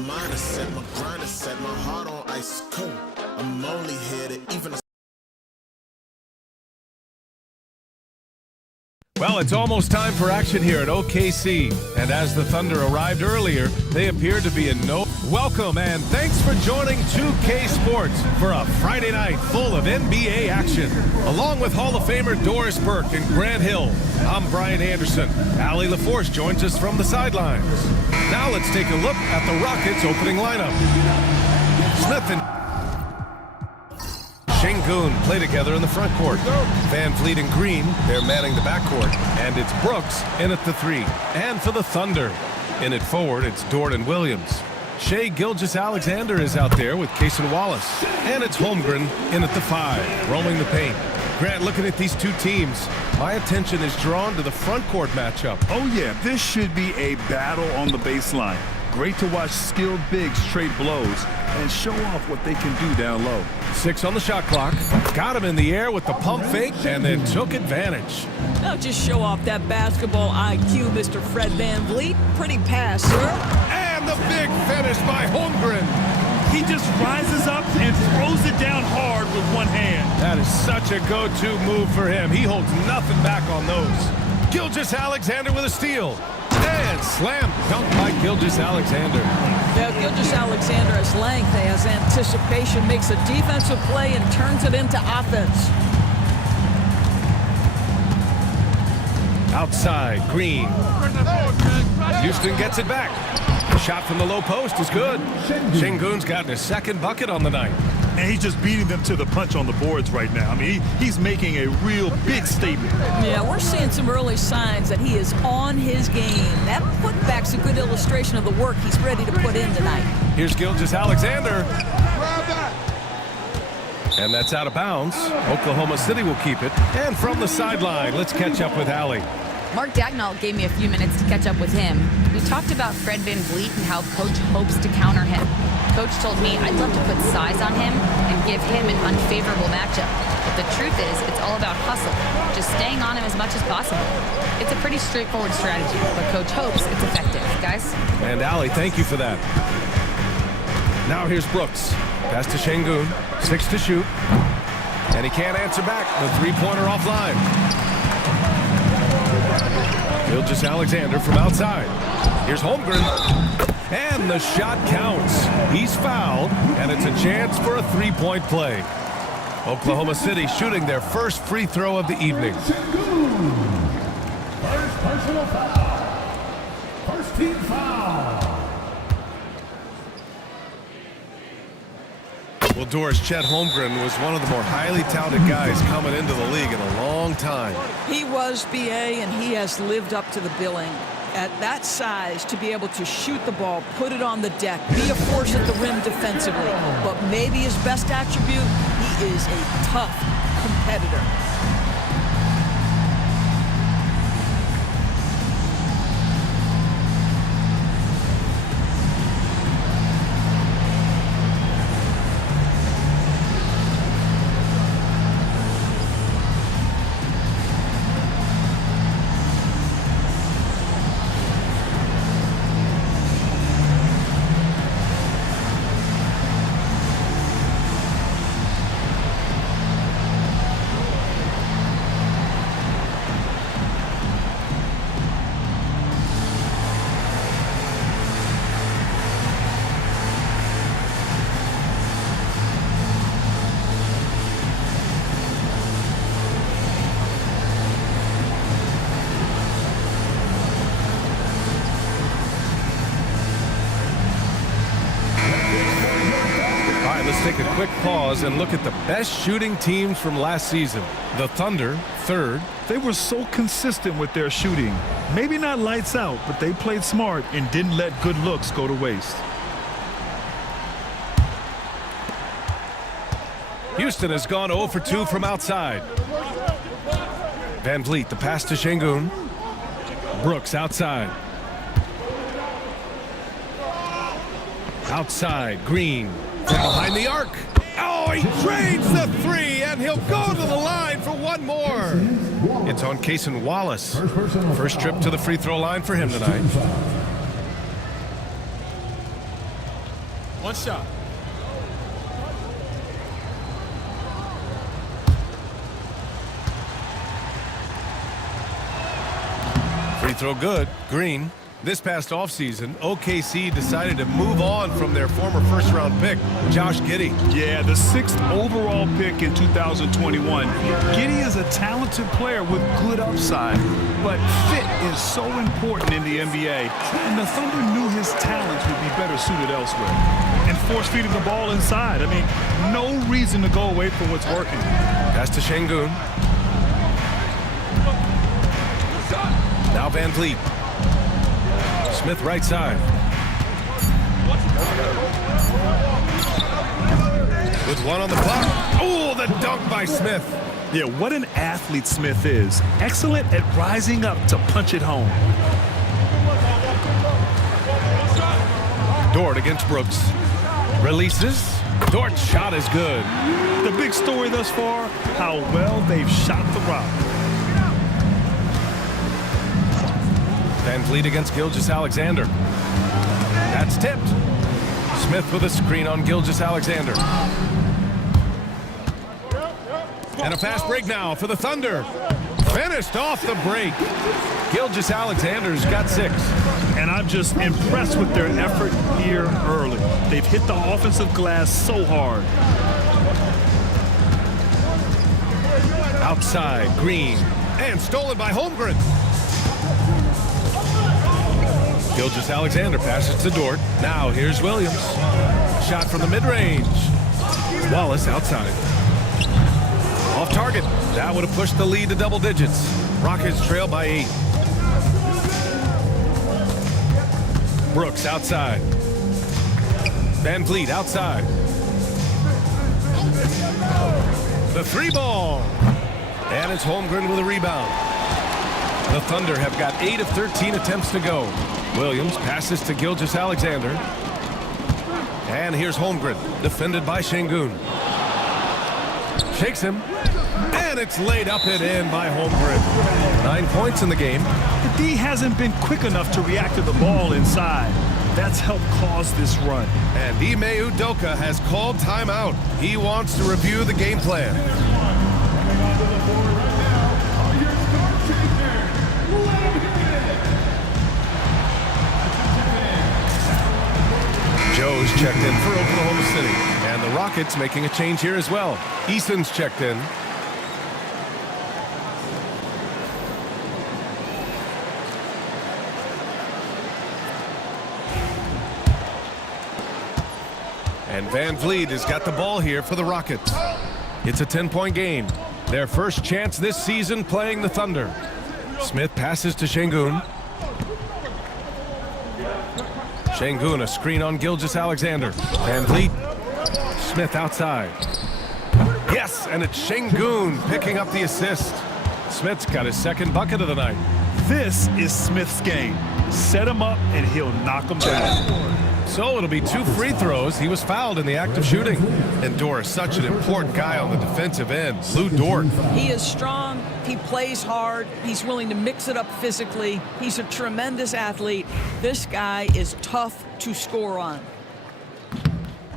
mind is set, my grind is set, my heart on ice cold. I'm only here to even. Well, it's almost time for action here at OKC. And as the Thunder arrived earlier, they appeared to be in no... Welcome and thanks for joining 2K Sports for a Friday night full of NBA action. Along with Hall of Famer Doris Burke and Grant Hill, I'm Brian Anderson. Allie LaForce joins us from the sidelines. Now let's take a look at the Rockets' opening lineup. Smith and Şengün play together in the front court. Van Vliet and Green, they're manning the backcourt. And it's Brooks in at the 3. And for the Thunder, in at forward, it's Dort and Williams. Shai Gilgeous-Alexander is out there with Cason Wallace. And it's Holmgren in at the 5, roaming the paint. Grant, looking at these two teams, my attention is drawn to the front court matchup. Oh yeah, this should be a battle on the baseline. Great to watch skilled bigs trade blows and show off what they can do down low. 6 on the shot clock. Got him in the air with the pump fake and then took advantage. Now just show off that basketball IQ, Mr. Fred Van Vliet. Pretty pass, sir. And the big finish by Holmgren. He just rises up and throws it down hard with one hand. That is such a go-to move for him. He holds nothing back on those. Gilgeous-Alexander with a steal. And slam dunk by Gilgeous-Alexander. Yeah, Gilgeous-Alexander has length, has anticipation, makes a defensive play and turns it into offense. Outside, Green. Houston gets it back. The shot from the low post is good. Şengün's gotten his second bucket on the night. And he's just beating them to the punch on the boards right now. I mean, he's making a real big statement. Yeah, we're seeing some early signs that he is on his game. That putback's a good illustration of the work he's ready to put in tonight. Here's Gilgeous-Alexander. And that's out of bounds. Oklahoma City will keep it. And from the sideline, let's catch up with Allie. Mark Dagnall gave me a few minutes to catch up with him. We talked about Fred Van Vliet and how Coach hopes to counter him. Coach told me I'd love to put size on him and give him an unfavorable matchup. But the truth is, it's all about hustle, just staying on him as much as possible. It's a pretty straightforward strategy, but Coach hopes it's effective. Guys? And Allie, thank you for that. Now here's Brooks. Pass to Şengün. 6 to shoot. And he can't answer back. The three-pointer offline. Gilgeous-Alexander from outside. Here's Holmgren. And the shot counts. He's fouled, and it's a chance for a three-point play. Oklahoma City shooting their first free throw of the evening. First personal foul. First team foul. Well, Doris, Chet Holmgren was one of the more highly touted guys coming into the league in a long time. He was, BA, and he has lived up to the billing. At that size, to be able to shoot the ball, put it on the deck, be a force at the rim defensively. But maybe his best attribute, he is a tough competitor. Let's take a quick pause and look at the best shooting teams from last season. The Thunder, 3rd. They were so consistent with their shooting. Maybe not lights out, but they played smart and didn't let good looks go to waste. Houston has gone 0 for 2 from outside. Van Vliet, the pass to Şengün. Brooks outside. Outside, Green. From behind the arc. Oh, he trades the 3, and he'll go to the line for one more. It's on Cason Wallace. First trip to the free throw line for him tonight. One shot. Free throw good. Green. This past offseason, OKC decided to move on from their former first-round pick, Josh Giddey. Yeah, the 6th overall pick in 2021. Giddey is a talented player with good upside, but fit is so important in the NBA, and the Thunder knew his talents would be better suited elsewhere. And force-feeding the ball inside. I mean, no reason to go away from what's working. Pass to Şengün. Now Van Vliet. Smith right side. With one on the clock. Oh, the dunk by Smith. Yeah, what an athlete Smith is. Excellent at rising up to punch it home. Dort against Brooks. Releases. Dort's shot is good. The big story thus far, how well they've shot the rock. Van Vliet against Gilgeous-Alexander. That's tipped. Smith with a screen on Gilgeous-Alexander. And a fast break now for the Thunder. Finished off the break. Gilgeous-Alexander's got 6. And I'm just impressed with their effort here early. They've hit the offensive glass so hard. Outside, Green. And stolen by Holmgren. Gilgeous-Alexander passes to Dort. Now here's Williams. Shot from the mid-range. Wallace outside. Off target. That would have pushed the lead to double digits. Rockets trail by 8. Brooks outside. Van Vliet outside. The 3-ball. And it's Holmgren with a rebound. The Thunder have got 8 of 13 attempts to go. Williams passes to Gilgeous-Alexander. And here's Holmgren, defended by Şengün. Shakes him. And it's laid up and in by Holmgren. 9 points in the game. The D hasn't been quick enough to react to the ball inside. That's helped cause this run. And Ime Udoka has called timeout. He wants to review the game plan. Joe's checked in for Oklahoma City. And the Rockets making a change here as well. Eason's checked in. And Van Vliet has got the ball here for the Rockets. It's a 10-point game. Their first chance this season playing the Thunder. Smith passes to Şengün. Şengün, a screen on Gilgeous-Alexander. Van Vliet. Smith outside. Yes, and it's Şengün picking up the assist. Smith's got his second bucket of the night. This is Smith's game. Set him up and he'll knock him down. So it'll be 2 free throws. He was fouled in the act of shooting. And Dort is such an important guy on the defensive end. Lou Dort. He is strong. He plays hard. He's willing to mix it up physically. He's a tremendous athlete. This guy is tough to score on.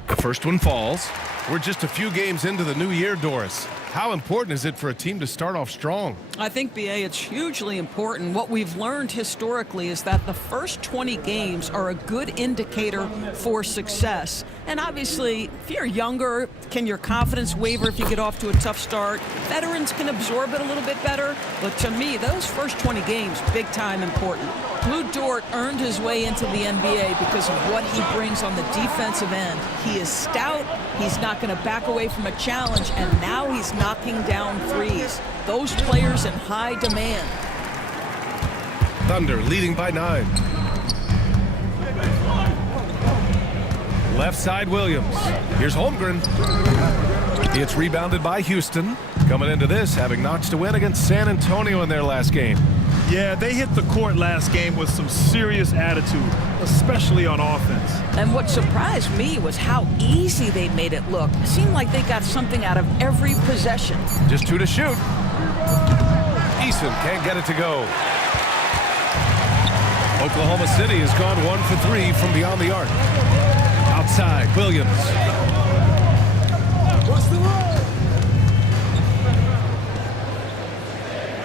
The first one falls. We're just a few games into the new year, Doris. How important is it for a team to start off strong? I think, BA, it's hugely important. What we've learned historically is that the first 20 games are a good indicator for success. And obviously, if you're younger, can your confidence waver if you get off to a tough start? Veterans can absorb it a little bit better. But to me, those first 20 games, big time important. Lou Dort earned his way into the NBA because of what he brings on the defensive end. He is stout. He's not going to back away from a challenge. And now he's knocking down threes. Those players in high demand. Thunder leading by 9. Left side, Williams. Here's Holmgren. It's rebounded by Houston. Coming into this, having notched a win against San Antonio in their last game. Yeah, they hit the court last game with some serious attitude, especially on offense. And what surprised me was how easy they made it look. It seemed like they got something out of every possession. Just 2 to shoot. Eason can't get it to go. Oklahoma City has gone 1 for 3 from beyond the arc. Outside, Williams.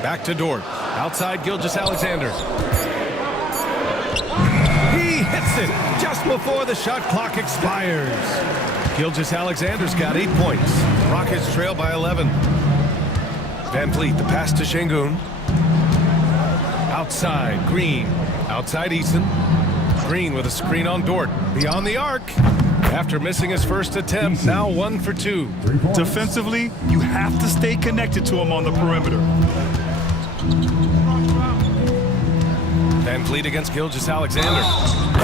Back to Dort. Outside, Gilgeous-Alexander. He hits it just before the shot clock expires. Gilgeous-Alexander's got 8 points. Rockets trail by 11. Van Vliet, the pass to Şengün. Outside, Green. Outside, Eason. Green with a screen on Dort. Beyond the arc. After missing his first attempt, now 1 for 2. Defensively, you have to stay connected to him on the perimeter. Van Vliet against Gilgeous-Alexander.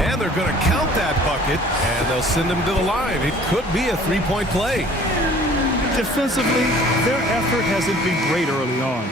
And they're going to count that bucket, and they'll send him to the line. It could be a three-point play. Defensively, their effort hasn't been great early on.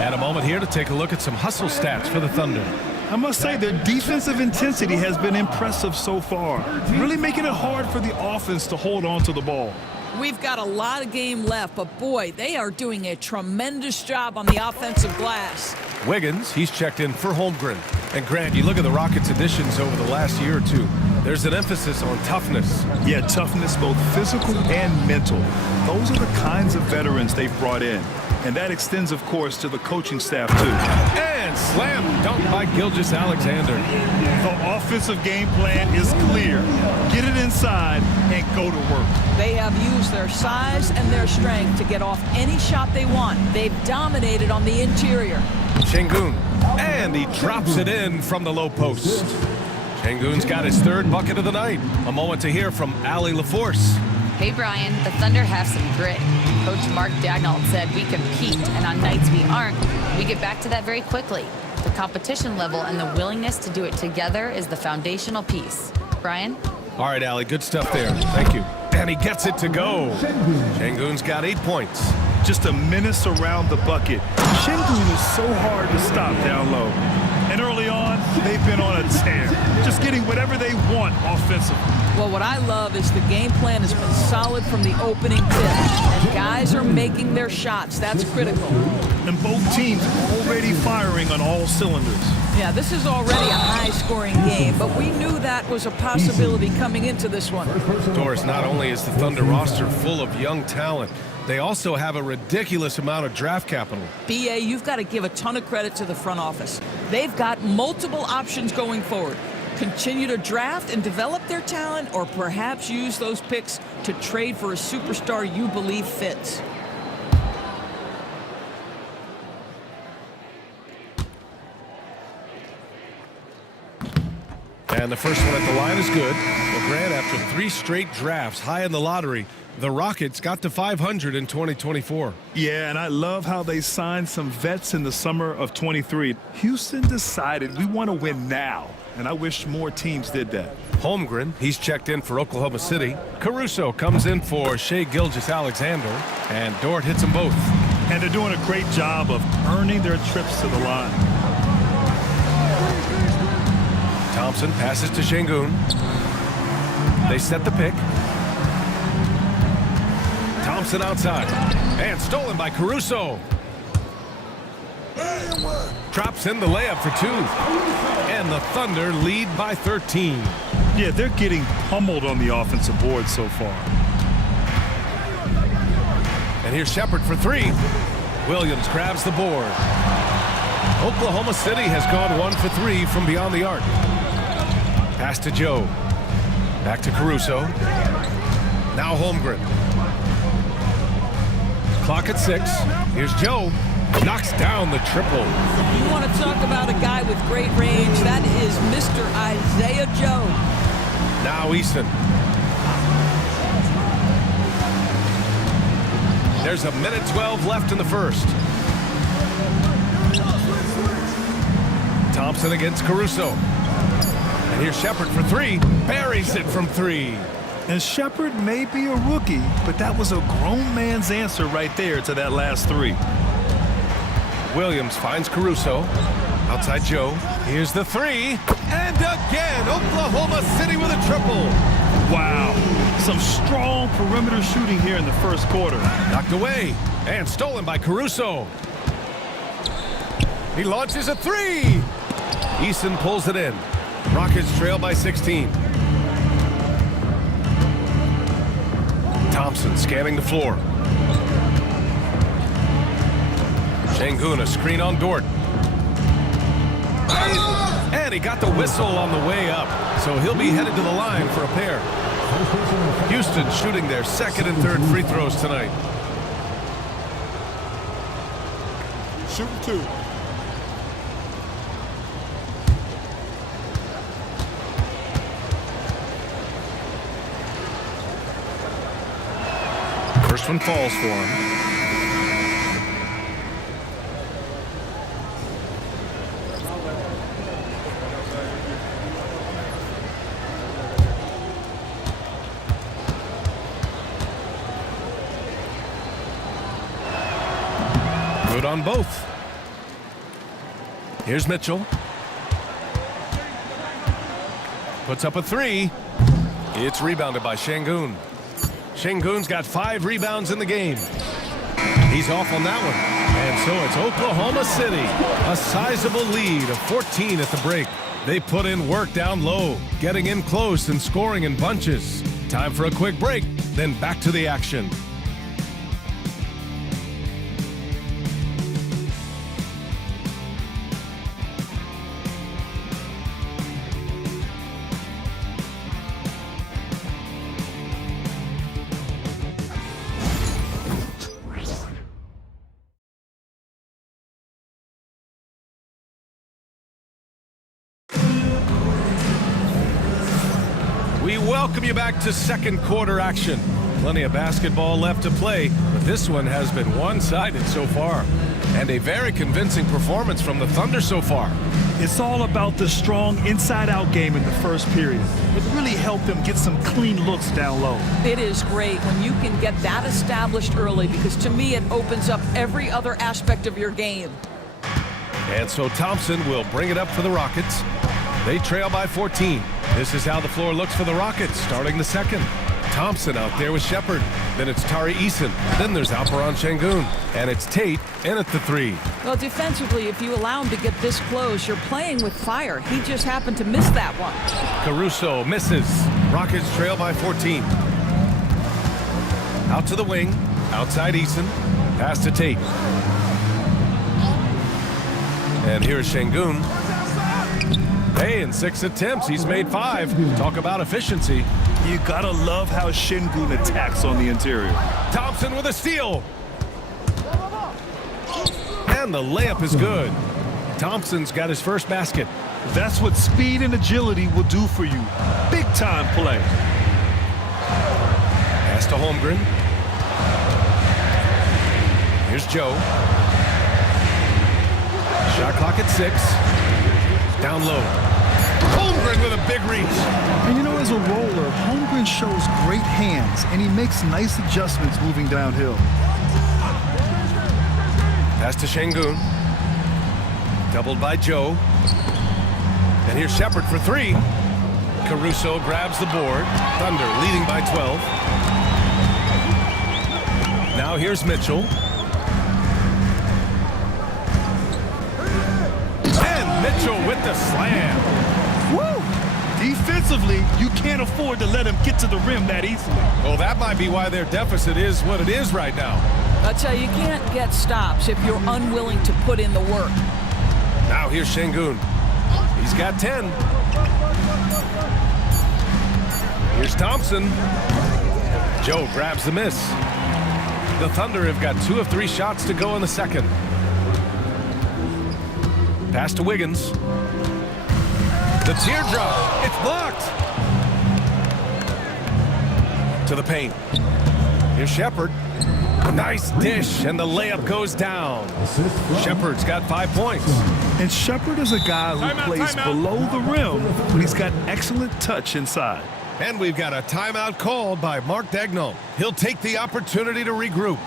And a moment here to take a look at some hustle stats for the Thunder. I must say their defensive intensity has been impressive so far, really making it hard for the offense to hold on to the ball. We've got a lot of game left, but boy, they are doing a tremendous job on the offensive glass. Wiggins, he's checked in for Holmgren. And Grant, you look at the Rockets' additions over the last year or two. There's an emphasis on toughness. Yeah, toughness, both physical and mental. Those are the kinds of veterans they've brought in. And that extends, of course, to the coaching staff, too. And slam dunk by Gilgeous-Alexander. The offensive game plan is clear. Get it inside and go to work. They have used their size and their strength to get off any shot they want. They've dominated on the interior. Şengün, and he drops it in from the low post. Şengün's got his 3rd bucket of the night. A moment to hear from Allie LaForce. Hey, Brian, the Thunder have some grit. Coach Mark Daigneault said we compete, and on nights we aren't, we get back to that very quickly. The competition level and the willingness to do it together is the foundational piece. Brian? All right, Allie, good stuff there. Thank you. And he gets it to go. Şengün's got 8 points. Just a menace around the bucket. Şengün is so hard to stop down low. And early on, they've been on a tear, just getting whatever they want offensively. Well, what I love is the game plan has been solid from the opening tip. And guys are making their shots. That's critical. And both teams already firing on all cylinders. Yeah, this is already a high-scoring game, but we knew that was a possibility coming into this one. Doris, not only is the Thunder roster full of young talent, they also have a ridiculous amount of draft capital. BA, you've got to give a ton of credit to the front office. They've got multiple options going forward. Continue to draft and develop their talent, or perhaps use those picks to trade for a superstar you believe fits. And the first one at the line is good. Well, Grant, after 3 straight drafts high in the lottery, the Rockets got to 500 in 2024. Yeah, and I love how they signed some vets in the summer of 23. Houston decided we want to win now, and I wish more teams did that. Holmgren, he's checked in for Oklahoma City. Caruso comes in for Shai Gilgeous-Alexander, and Dort hits them both. And they're doing a great job of earning their trips to the line. Thompson passes to Şengün. They set the pick. Thompson outside. And stolen by Caruso. Drops in the layup for 2. And the Thunder lead by 13. Yeah, they're getting pummeled on the offensive board so far. And here's Shepherd for 3. Williams grabs the board. Oklahoma City has gone 1 for 3 from beyond the arc. Pass to Joe. Back to Caruso. Now Holmgren. Clock at 6. Here's Joe. Knocks down the triple. You want to talk about a guy with great range? That is Mr. Isaiah Joe. Now Eason. There's a minute 12 left in the first. Thompson against Caruso. And here's Shepherd for 3. Buries it from 3. And Shepherd may be a rookie, but that was a grown man's answer right there to that last 3. Williams finds Caruso. Outside Joe. Here's the 3. And again, Oklahoma City with a triple. Wow. Some strong perimeter shooting here in the first quarter. Knocked away. And stolen by Caruso. He launches a 3. Eason pulls it in. Rockets trail by 16. Thompson scanning the floor. Şengün, a screen on Dort. And he got the whistle on the way up, so he'll be headed to the line for a pair. Houston shooting their second and third free throws tonight. Shooting 2. First one falls for him. Good on both. Here's Mitchell. Puts up a 3. It's rebounded by Şengün. Şengün's got 5 rebounds in the game. He's off on that one. And so it's Oklahoma City. A sizable lead of 14 at the break. They put in work down low, getting in close and scoring in bunches. Time for a quick break, then back to the action. We welcome you back to second quarter action. Plenty of basketball left to play, but this one has been one-sided so far. And a very convincing performance from the Thunder so far. It's all about the strong inside-out game in the first period. It really helped them get some clean looks down low. It is great when you can get that established early, because to me it opens up every other aspect of your game. And so Thompson will bring it up for the Rockets. They trail by 14. This is how the floor looks for the Rockets starting the second. Thompson out there with Shepard. Then it's Tari Eason. Then there's Alperen Şengün. And it's Tate in at the 3. Well, defensively, if you allow him to get this close, you're playing with fire. He just happened to miss that one. Caruso misses. Rockets trail by 14. Out to the wing. Outside Eason. Pass to Tate. And here's Şengün. Hey, in 6 attempts, he's made 5. Talk about efficiency. You gotta love how Şengün attacks on the interior. Thompson with a steal. And the layup is good. Thompson's got his first basket. That's what speed and agility will do for you. Big time play. Pass to Holmgren. Here's Joe. Shot clock at 6. Down low. Holmgren with a big reach. And you know, as a roller, Holmgren shows great hands, and he makes nice adjustments moving downhill. Pass to Şengün. Doubled by Joe. And here's Shepard for 3. Caruso grabs the board. Thunder leading by 12. Now here's Mitchell. And Mitchell with the slam. Woo! Defensively, you can't afford to let him get to the rim that easily. Well, that might be why their deficit is what it is right now. I tell you, you can't get stops if you're unwilling to put in the work. Now here's Şengün. He's got 10. Here's Thompson. Joe grabs the miss. The Thunder have got 2 of 3 shots to go in the second. Pass to Wiggins. The teardrop. It's blocked. To the paint. Here's Shepard. Nice dish, and the layup goes down. Shepard's got 5 points. And Shepard is a guy who plays below the rim, but he's got excellent touch inside. And we've got a timeout called by Mark Daigneault. He'll take the opportunity to regroup.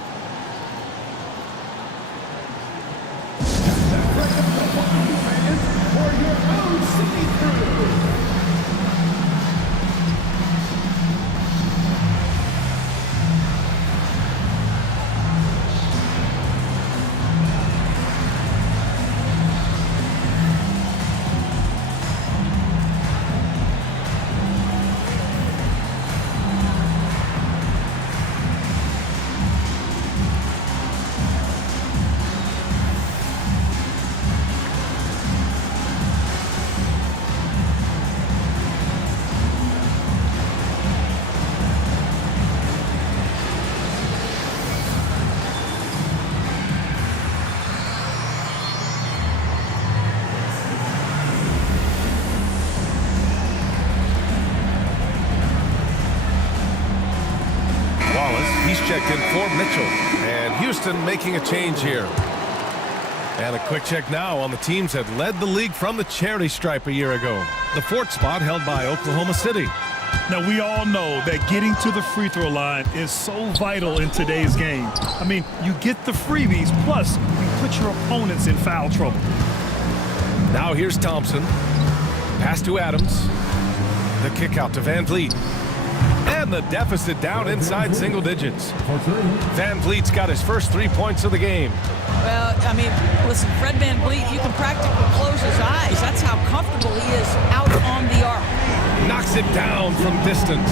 checked in for Mitchell. And Houston making a change here. And a quick check now on the teams that led the league from the charity stripe a year ago. The fourth spot held by Oklahoma City. Now, we all know that getting to the free throw line is so vital in today's game. I mean, you get the freebies, plus you put your opponents in foul trouble. Now here's Thompson. Pass to Adams. The kick out to Van Vliet. And the deficit down inside single digits. Van Vliet's got his first 3 points of the game. Well, I mean, listen, Fred Van Vliet, you can practically close his eyes. That's how comfortable he is out on the arc. Knocks it down from distance.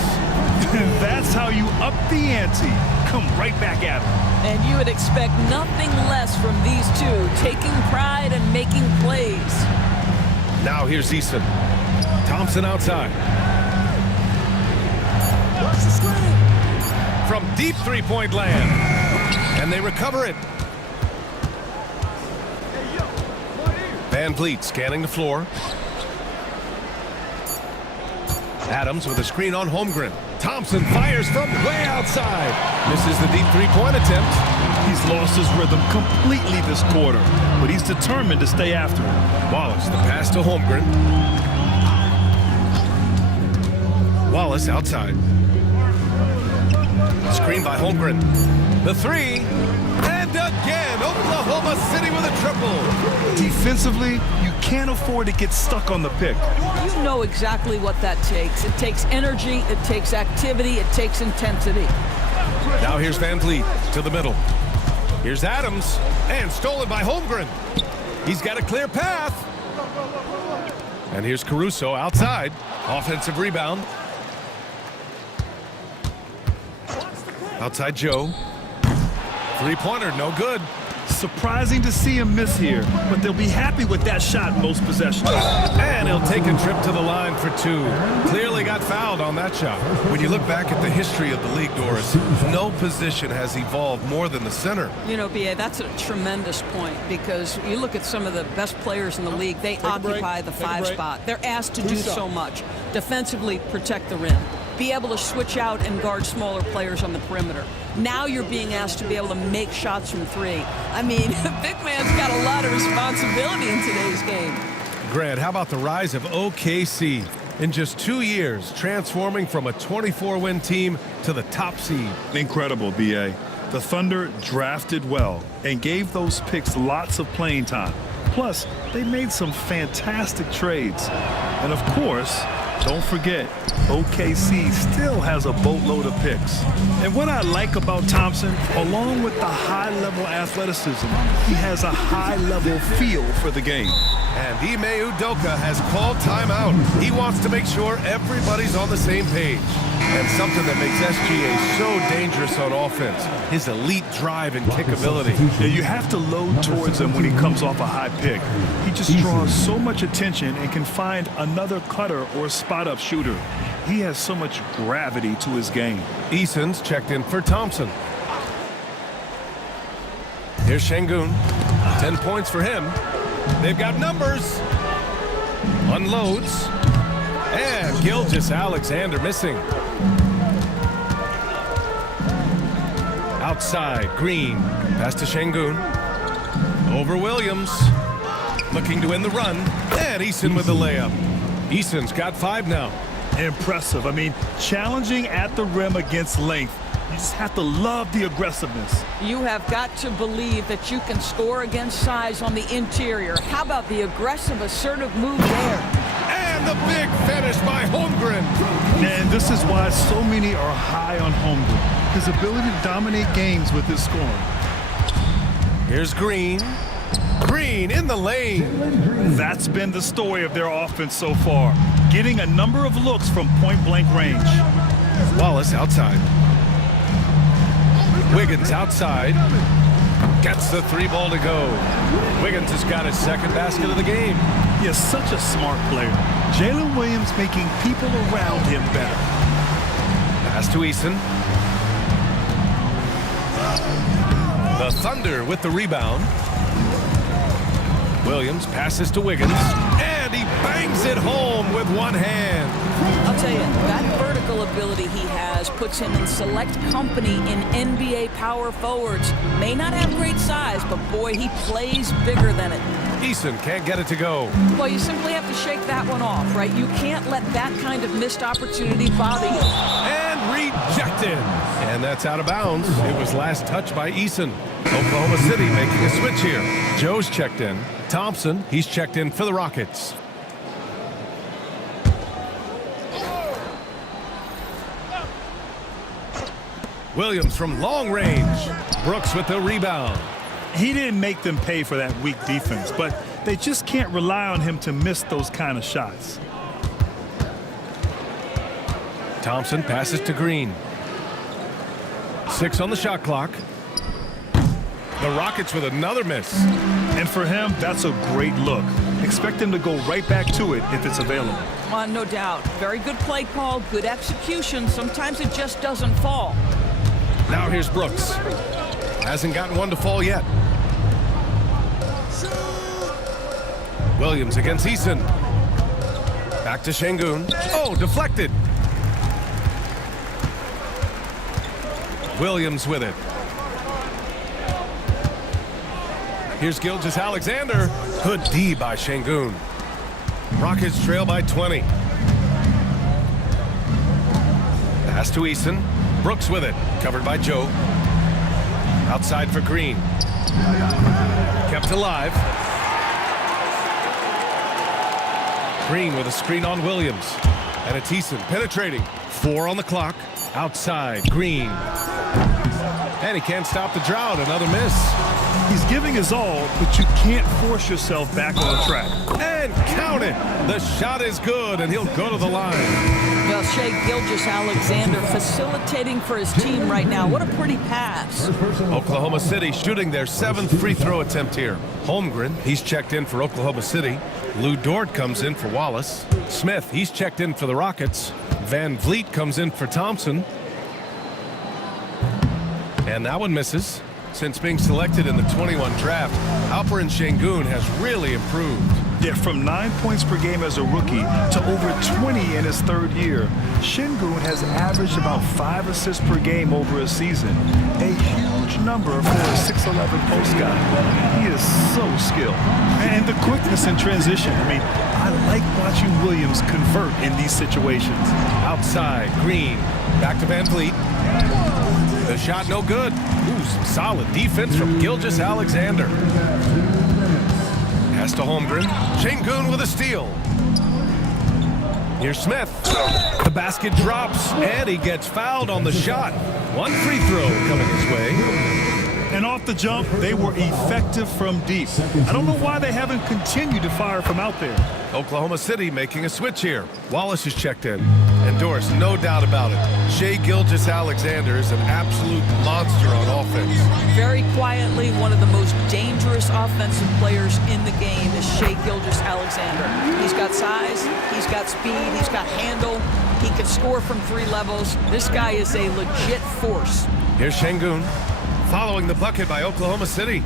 That's how you up the ante. Come right back at him. And you would expect nothing less from these two, taking pride and making plays. Now here's Eason. Thompson outside. From deep three-point land. And they recover it. Van Vliet scanning the floor. Adams with a screen on Holmgren. Thompson fires from way outside. Misses the deep three-point attempt. He's lost his rhythm completely this quarter, but he's determined to stay after it. Wallace, the pass to Holmgren. Wallace outside. Screen by Holmgren. The three. And again, Oklahoma City with a triple. Defensively, you can't afford to get stuck on the pick. You know exactly what that takes. It takes energy, it takes activity, it takes intensity. Now here's Van Vliet to the middle. Here's Adams, and stolen by Holmgren. He's got a clear path. And here's Caruso outside. Offensive rebound. Outside Joe. Three-pointer, no good. Surprising to see him miss here, but they'll be happy with that shot most possessions. And he'll take a trip to the line for two. Clearly got fouled on that shot. When you look back at the history of the league, Doris, no position has evolved more than the center. You know, B.A., that's a tremendous point because you look at some of the best players in the league, they occupy the five spot. They're asked to do so much. Defensively, protect the rim. Be able to switch out and guard smaller players on the perimeter. Now you're being asked to be able to make shots from three. I mean, big man's got a lot of responsibility in today's game. Grant, how about the rise of OKC? In just 2 years, transforming from a 24-win team to the top seed. Incredible, B.A. The Thunder drafted well and gave those picks lots of playing time. Plus, they made some fantastic trades. And of course, don't forget, OKC still has a boatload of picks. And what I like about Thompson, along with the high-level athleticism, he has a high-level feel for the game. And Ime Udoka has called timeout. He wants to make sure everybody's on the same page. And something that makes SGA so dangerous on offense, his elite drive and kickability. Yeah, you have to load towards him when he comes off a high pick. He just draws so much attention and can find another cutter or spot-up shooter. He has so much gravity to his game. Eason's checked in for Thompson. Here's Şengün. 10 points for him. They've got numbers. Unloads. And Gilgeous-Alexander missing. Outside, Green. Pass to Şengün. Over Williams. Looking to win the run. And Eason with the layup. Eason's got 5 now. Impressive. I mean, challenging at the rim against length. You just have to love the aggressiveness. You have got to believe that you can score against size on the interior. How about the aggressive, assertive move there? And the big finish by Holmgren. And this is why so many are high on Holmgren. His ability to dominate games with his scoring. Here's Green. Green in the lane. That's been the story of their offense so far. Getting a number of looks from point-blank range. Wallace outside. Wiggins outside. Gets the 3 ball to go. Wiggins has got his second basket of the game. He is such a smart player. Jalen Williams making people around him better. Pass to Eason. The Thunder with the rebound. Williams passes to Wiggins. And he bangs it home with one hand. I'll tell you, that vertical physical ability he has puts him in select company in NBA power forwards. May not have great size, but boy, he plays bigger than it. Eason can't get it to go. Well, you simply have to shake that one off, right? You can't let that kind of missed opportunity bother you. And rejected. And that's out of bounds. It was last touched by Eason. Oklahoma City making a switch here. Joe's checked in. Thompson, he's checked in for the Rockets. Williams from long range. Brooks with the rebound. He didn't make them pay for that weak defense, but they just can't rely on him to miss those kind of shots. Thompson passes to Green. 6 on the shot clock. The Rockets with another miss. And for him, that's a great look. Expect him to go right back to it if it's available. No doubt. Very good play call, good execution. Sometimes it just doesn't fall. Now here's Brooks. Hasn't gotten one to fall yet. Williams against Eason. Back to Şengün. Oh, deflected. Williams with it. Here's Gilgeous-Alexander. Good D by Şengün. Rockets trail by 20. Pass to Eason. Brooks with it. Covered by Joe. Outside for Green. Kept alive. Green with a screen on Williams. And it's Eason penetrating. 4 on the clock. Outside, Green. And he can't stop the drought. Another miss. He's giving his all, but you can't force yourself back on track. And count it. The shot is good, and he'll go to the line. Well, Shai Gilgeous-Alexander facilitating for his team right now. What a pretty pass. Oklahoma City shooting their 7th free throw attempt here. Holmgren, he's checked in for Oklahoma City. Lou Dort comes in for Wallace. Smith, he's checked in for the Rockets. Van Vliet comes in for Thompson. And that one misses. Since being selected in the 21 draft, Alperen Şengün has really improved. Yeah, from 9 points per game as a rookie to over 20 in his 3rd year, Şengün has averaged about 5 assists per game over a season. A huge number for a 6'11" post guy. He is so skilled. And the quickness in transition. I mean, I like watching Williams convert in these situations. Outside, Green. Back to Van Vliet. The shot no good. Ooh, some solid defense from Gilgeous-Alexander. Pass to Holmgren. Şengün with a steal. Here's Smith. The basket drops, and he gets fouled on the shot. 1 free throw coming his way. And off the jump, they were effective from deep. I don't know why they haven't continued to fire from out there. Oklahoma City making a switch here. Wallace is checked in. And Doris, no doubt about it. Shai Gilgeous-Alexander is an absolute monster on offense. Very quietly, one of the most dangerous offensive players in the game is Shai Gilgeous-Alexander. He's got size, he's got speed, he's got handle. He can score from 3 levels. This guy is a legit force. Here's Şengün. Following the bucket by Oklahoma City.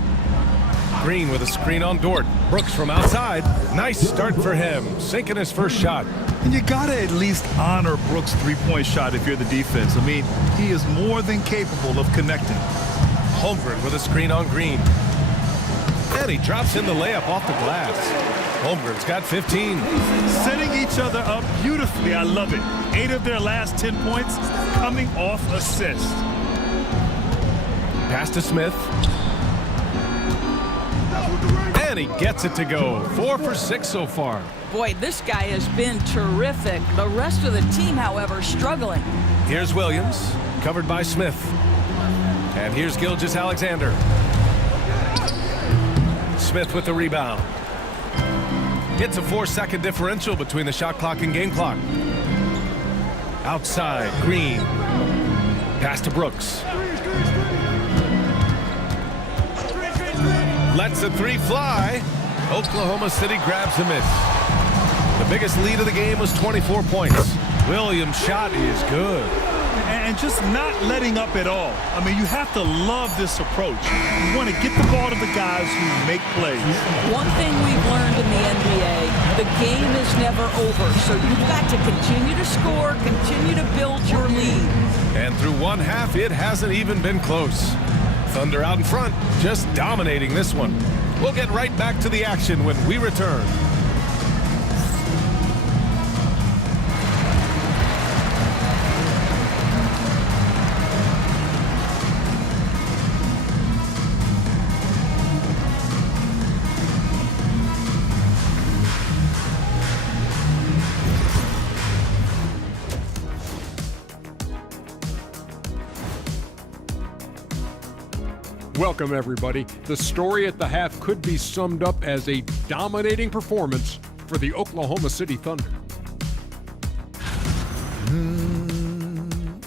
Green with a screen on Dort. Brooks from outside. Nice start for him. Sinking his first shot. And you gotta at least honor Brooks' 3-point shot if you're the defense. I mean, he is more than capable of connecting. Holmgren with a screen on Green. And he drops in the layup off the glass. Holmgren's got 15. Setting each other up beautifully. I love it. 8 of their last 10 points coming off assists. Pass to Smith. And he gets it to go. 4 for 6 so far. Boy, this guy has been terrific. The rest of the team, however, struggling. Here's Williams, covered by Smith. And here's Gilgeous-Alexander. Smith with the rebound. It's a 4-second differential between the shot clock and game clock. Outside, Green. Pass to Brooks. Lets the 3 fly. Oklahoma City grabs a miss. The biggest lead of the game was 24 points. Williams' shot is good. and just not letting up at all. I mean, you have to love this approach. You want to get the ball to the guys who make plays. One thing we've learned in the NBA, the game is never over, so you've got to continue to score, continue to build your lead. And through one half, it hasn't even been close. Thunder out in front, just dominating this one. We'll get right back to the action when we return. Welcome, everybody. The story at the half could be summed up as a dominating performance for the Oklahoma City Thunder.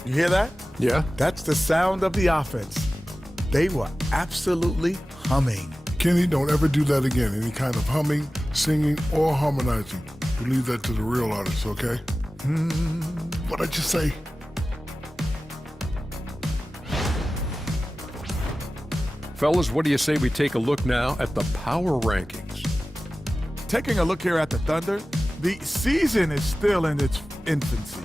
You hear that? Yeah. That's the sound of the offense. They were absolutely humming. Kenny, don't ever do that again. Any kind of humming, singing, or harmonizing. You leave that to the real artists, okay? What'd I just say? Fellas, what do you say we take a look now at the power rankings? Taking a look here at the Thunder, the season is still in its infancy,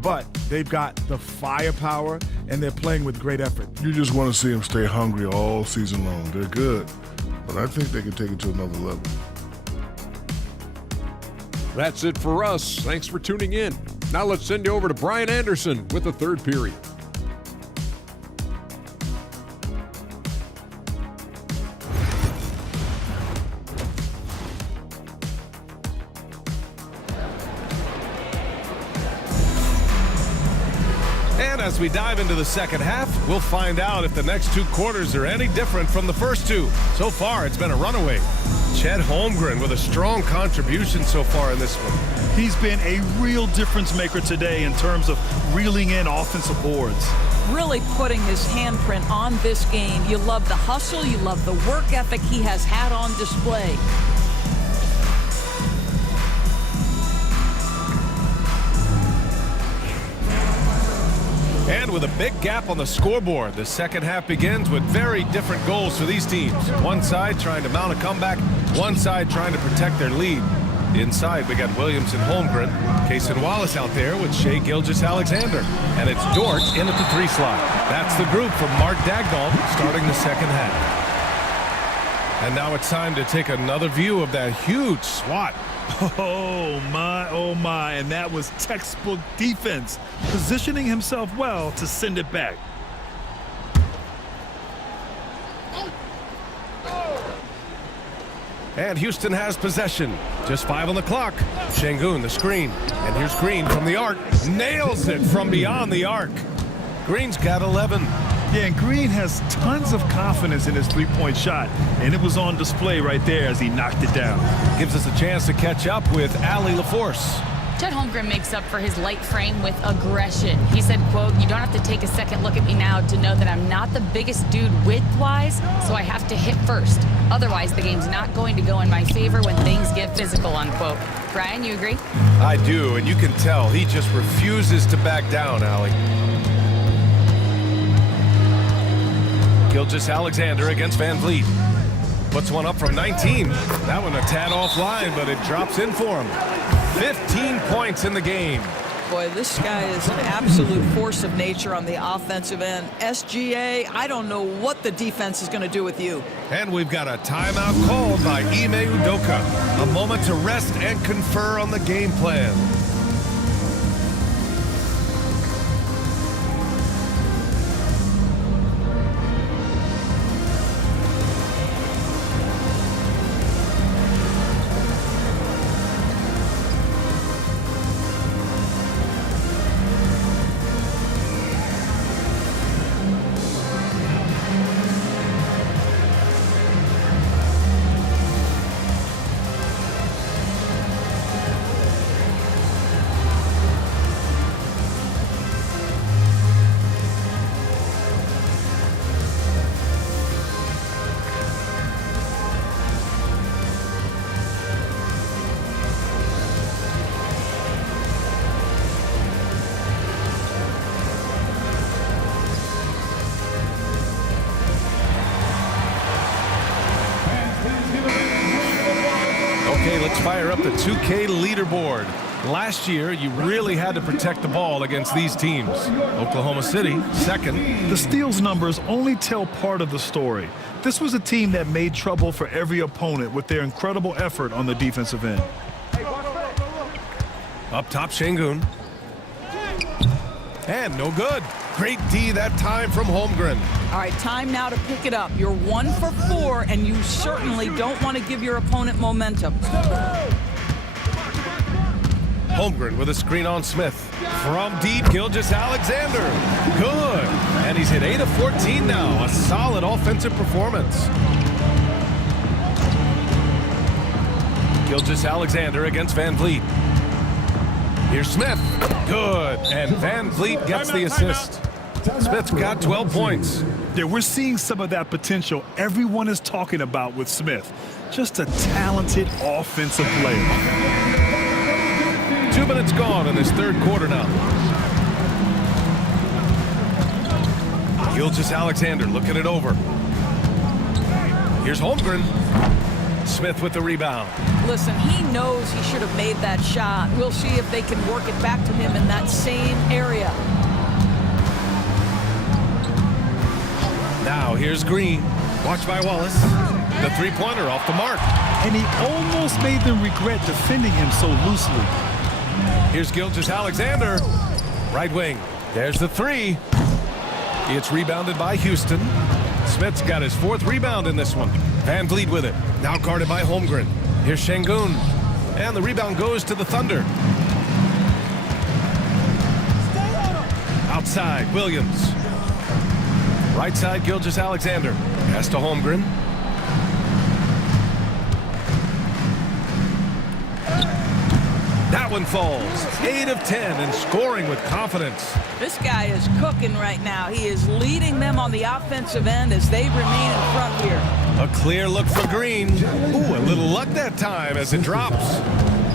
but they've got the firepower and they're playing with great effort. You just want to see them stay hungry all season long. They're good, but I think they can take it to another level. That's it for us. Thanks for tuning in. Now let's send you over to Brian Anderson with the third period. And as we dive into the second half, we'll find out if the next two quarters are any different from the first two. So far, it's been a runaway. Chet Holmgren with a strong contribution so far in this one. He's been a real difference maker today in terms of reeling in offensive boards. Really putting his handprint on this game. You love the hustle, you love the work ethic he has had on display. And with a big gap on the scoreboard, the second half begins with very different goals for these teams. One side trying to mount a comeback, one side trying to protect their lead. Inside, we got Williams and Holmgren, Kaysen Wallace out there with Shai Gilgeous-Alexander. And it's Dort in at the three slot. That's the group from Mark Daigneault starting the second half. And now it's time to take another view of that huge swat. Oh my, and that was textbook defense, positioning himself well to send it back. And Houston has possession. Just 5 on the clock. Şengün, the screen. And here's Green from the arc. Nails it from beyond the arc. Green's got 11. Yeah, and Green has tons of confidence in his three-point shot, and it was on display right there as he knocked it down. Gives us a chance to catch up with Allie LaForce. Chet Holmgren makes up for his light frame with aggression. He said, quote, "You don't have to take a second look at me now to know that I'm not the biggest dude width-wise, so I have to hit first. Otherwise, the game's not going to go in my favor when things get physical," unquote. Brian, you agree? I do, and you can tell he just refuses to back down, Allie. Gilgeous-Alexander against Van Vliet. Puts one up from 19. That one a tad offline, but it drops in for him. 15 points in the game. Boy, this guy is an absolute force of nature on the offensive end. SGA, I don't know what the defense is going to do with you. And we've got a timeout called by Ime Udoka. A moment to rest and confer on the game plan. fire up the 2K leaderboard. Last year, you really had to protect the ball against these teams. Oklahoma City, second. The steals numbers only tell part of the story. This was a team that made trouble for every opponent with their incredible effort on the defensive end. Up top, Şengün. And no good. Great D that time from Holmgren. All right, time now to pick it up. You're 1 for 4, and you certainly don't want to give your opponent momentum. Holmgren with a screen on Smith. From deep, Gilgeous-Alexander. Good. And he's hit 8 of 14 now. A solid offensive performance. Gilgeous-Alexander against Van Vliet. Here's Smith. Good. And Van Vliet gets the assist. Smith's got 12 points. Yeah, we're seeing some of that potential everyone is talking about with Smith. Just a talented offensive player. 2 minutes gone in this third quarter now. Gilgeous-Alexander looking it over. Here's Holmgren. Smith with the rebound. Listen, he knows he should have made that shot. We'll see if they can work it back to him in that same area. Now here's Green. Watched by Wallace. The three-pointer off the mark. And he almost made them regret defending him so loosely. Here's Gilgeous-Alexander. Right wing. There's the three. It's rebounded by Houston. Smith's got his 4th rebound in this one. Van Vliet with it. Now guarded by Holmgren. Here's Şengün. And the rebound goes to the Thunder. Outside, Williams. Right side, Gilgeous-Alexander. Pass to Holmgren. That one falls. 8 of 10 and scoring with confidence. This guy is cooking right now. He is leading them on the offensive end as they remain in front here. A clear look for Green. Ooh, a little luck that time as it drops.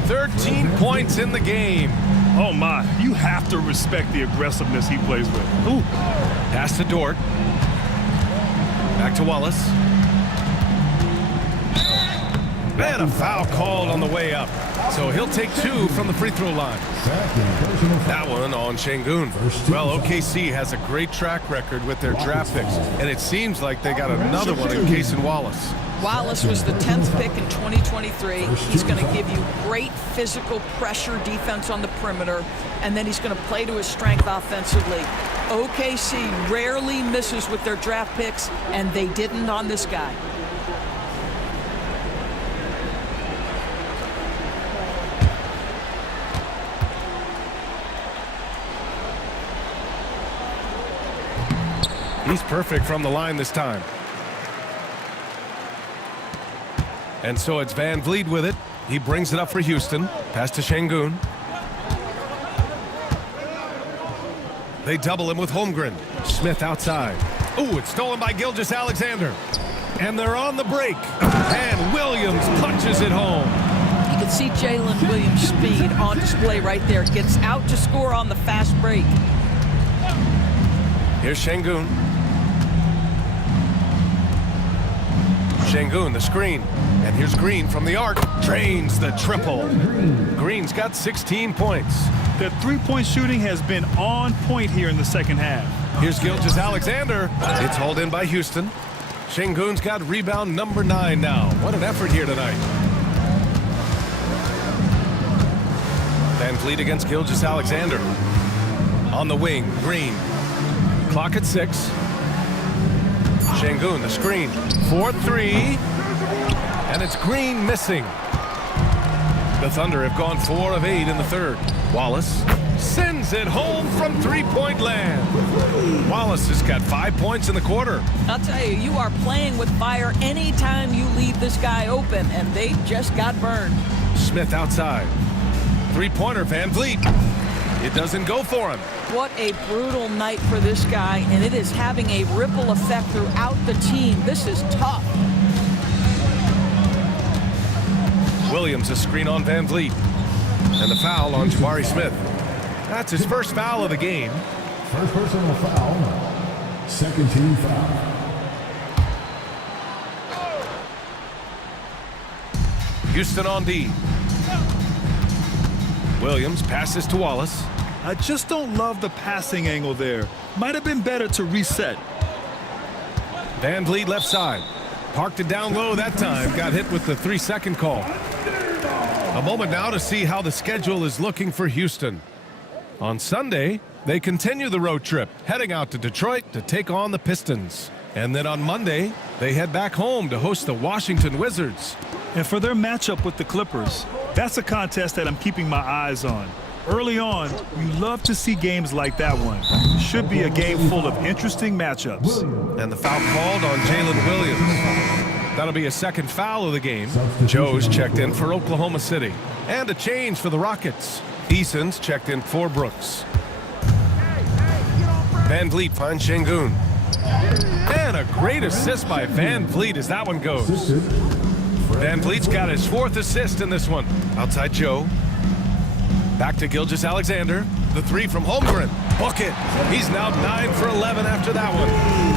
13 points in the game. Oh my, you have to respect the aggressiveness he plays with. Ooh. Pass to Dort. Back to Wallace. And a foul called on the way up. So he'll take 2 from the free throw line. That one on Şengün. Well, OKC has a great track record with their draft picks, and it seems like they got another one in Cason Wallace. Wallace was the 10th pick in 2023. He's going to give you great physical pressure defense on the perimeter, and then he's going to play to his strength offensively. OKC rarely misses with their draft picks, and they didn't on this guy. He's perfect from the line this time. And so it's Van Vliet with it. He brings it up for Houston. Pass to Şengün. They double him with Holmgren. Smith outside. Ooh, it's stolen by Gilgeous-Alexander. And they're on the break. And Williams punches it home. You can see Jalen Williams' speed on display right there. Gets out to score on the fast break. Here's Şengün. Şengün, the screen. And here's Green from the arc. Drains the triple. Green's got 16 points. The three-point shooting has been on point here in the second half. Here's Gilgeous-Alexander. It's hauled in by Houston. Şengün's got rebound number 9 now. What an effort here tonight. Van Vliet against Gilgeous-Alexander. On the wing, Green. Clock at 6. Şengün, the screen. 4-3. And it's Green missing. The Thunder have gone 4 of 8 in the third. Wallace sends it home from three-point land. Wallace has got 5 points in the quarter. I'll tell you, you are playing with fire anytime you leave this guy open, and they just got burned. Smith outside. Three-pointer, Van Vliet. It doesn't go for him. What a brutal night for this guy, and it is having a ripple effect throughout the team. This is tough. Williams, a screen on Van Vliet. And the foul on Jabari Smith. That's his first foul of the game. First personal foul. Second team foul. Houston on D. Williams passes to Wallace. I just don't love the passing angle there. Might have been better to reset. Van Vliet left side. Parked it down low that time. Got hit with the 3-second call. A moment now to see how the schedule is looking for Houston. On Sunday, they continue the road trip, heading out to Detroit to take on the Pistons. And then on Monday, they head back home to host the Washington Wizards. And for their matchup with the Clippers, that's a contest that I'm keeping my eyes on. Early on, you love to see games like that one. Should be a game full of interesting matchups. And the foul called on Jalen Williams. That'll be a second foul of the game. Joe's checked in for Oklahoma City. And a change for the Rockets. Eason's checked in for Brooks. Van Vliet finds Şengün. And a great assist by Van Vliet as that one goes. Van Vliet's got his 4th assist in this one. Outside Joe. Back to Gilgeous-Alexander. The 3 from Holmgren. Bucket. He's now 9 for 11 after that one.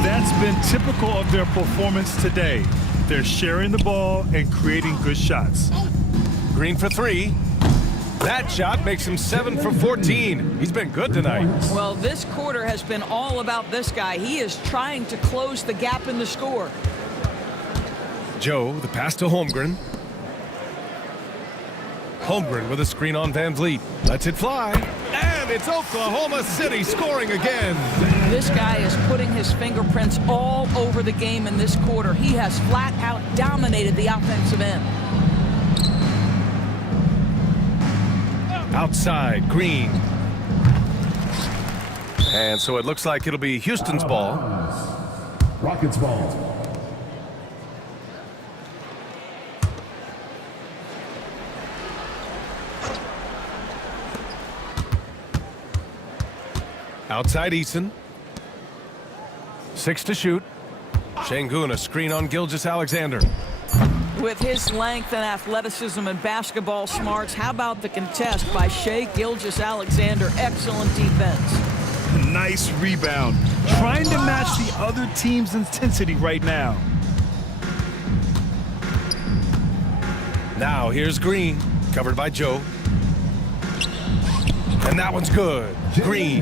That's been typical of their performance today. They're sharing the ball and creating good shots. Green for 3. That shot makes him 7 for 14. He's been good tonight. Well, this quarter has been all about this guy. He is trying to close the gap in the score. Joe, the pass to Holmgren. Holmgren with a screen on Van Vliet. Lets it fly. And it's Oklahoma City scoring again. This guy is putting his fingerprints all over the game in this quarter. He has flat out dominated the offensive end. Outside, Green. And so it looks like it'll be Houston's ball. Rockets ball. Outside Eason. 6 to shoot. Şengün, a screen on Gilgeous-Alexander. With his length and athleticism and basketball smarts, how about the contest by Shai Gilgeous-Alexander? Excellent defense. Nice rebound. Trying to match the other team's intensity right now. Now here's Green, covered by Joe. And that one's good. Green.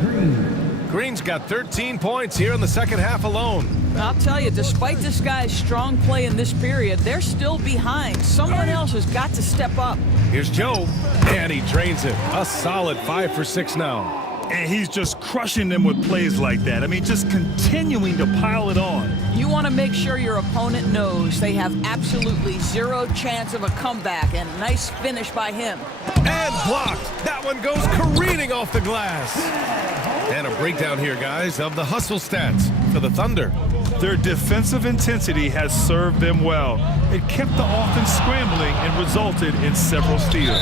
Green's got 13 points here in the second half alone. I'll tell you, despite this guy's strong play in this period, they're still behind. Someone else has got to step up. Here's Joe, and he drains it. A solid 5 for 6 now. And he's just crushing them with plays like that. I mean, just continuing to pile it on. You want to make sure your opponent knows they have absolutely zero chance of a comeback, and nice finish by him. And blocked. That one goes careening off the glass. And a breakdown here, guys, of the hustle stats for the Thunder. Their defensive intensity has served them well. It kept the offense scrambling and resulted in several steals.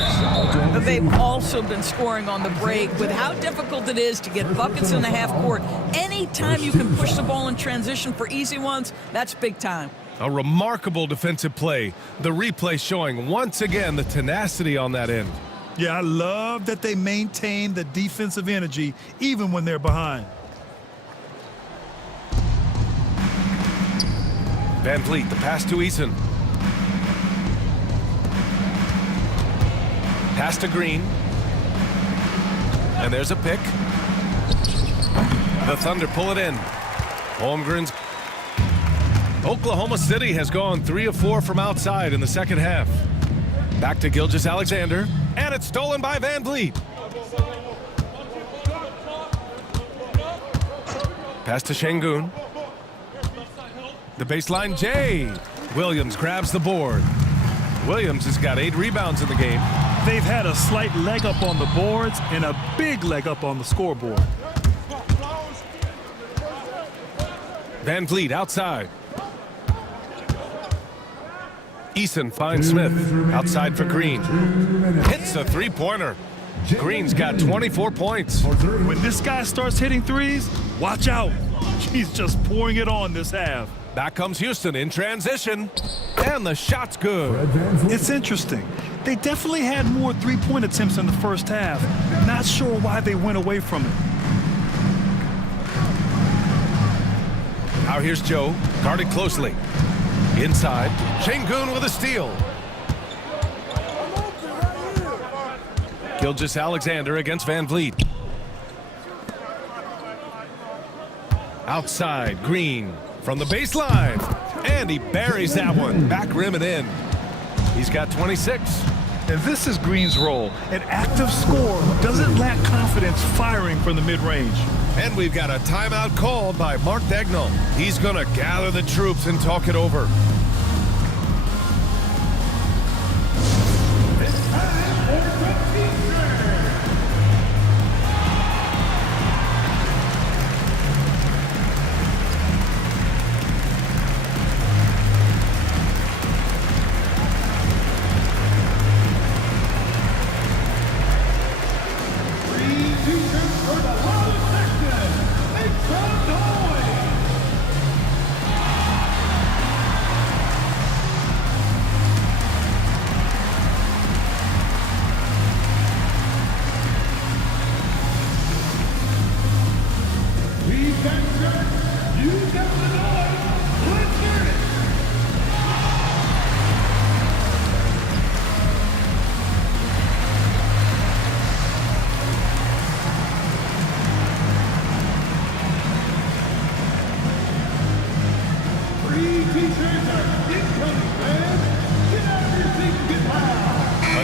They've also been scoring on the break. With how difficult it is to get buckets in the half court, anytime you can push the ball in transition for easy ones, that's big time. A remarkable defensive play. The replay showing once again the tenacity on that end. Yeah, I love that they maintain the defensive energy even when they're behind. Van Vliet, the pass to Eason. Pass to Green. And there's a pick. The Thunder pull it in. Holmgren's. Oklahoma City has gone 3 of 4 from outside in the second half. Back to Gilgeous-Alexander. And it's stolen by Van Vliet. Pass to Şengün. The baseline, Jay. Williams grabs the board. Williams has got 8 rebounds in the game. They've had a slight leg up on the boards and a big leg up on the scoreboard. Van Vliet outside. Eason finds Smith. Outside for Green. Hits a 3-pointer. Green's got 24 points. When this guy starts hitting threes, watch out. He's just pouring it on this half. Back comes Houston in transition. And the shot's good. It's interesting. They definitely had more three-point attempts in the first half. Not sure why they went away from it. Now here's Joe, guarded closely. Inside, Şengün with a steal. Gilgeous-Alexander against Van Vliet. Outside, Green from the baseline. And he buries that one. Back rim and in. He's got 26. And this is Green's role, an active scorer who doesn't lack confidence firing from the mid-range. And we've got a timeout called by Mark Dagnall. He's going to gather the troops and talk it over.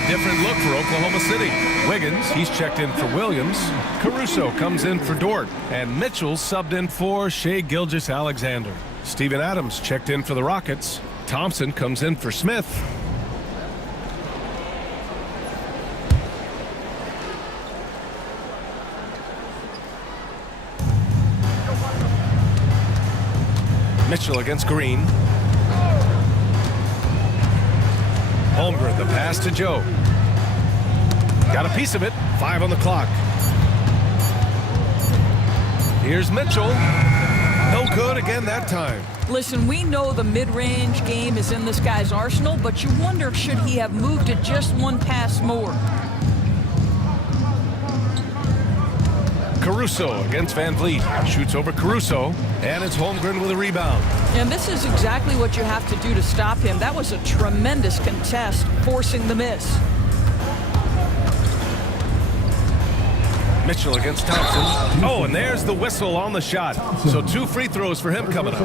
Different look for Oklahoma City. Wiggins, he's checked in for Williams. Caruso comes in for Dort. And Mitchell subbed in for Shai Gilgeous-Alexander. Steven Adams checked in for the Rockets. Thompson comes in for Smith. Mitchell against Green. Holmgren, the pass to Joe. Got a piece of it. 5 on the clock. Here's Mitchell. No good again that time. Listen, we know the mid-range game is in this guy's arsenal, but you wonder, should he have moved it just one pass more? Caruso against Van Vliet. Shoots over Caruso, and it's Holmgren with a rebound. And this is exactly what you have to do to stop him. That was a tremendous contest, forcing the miss. Mitchell against Thompson. Oh, and there's the whistle on the shot. So 2 free throws for him coming up.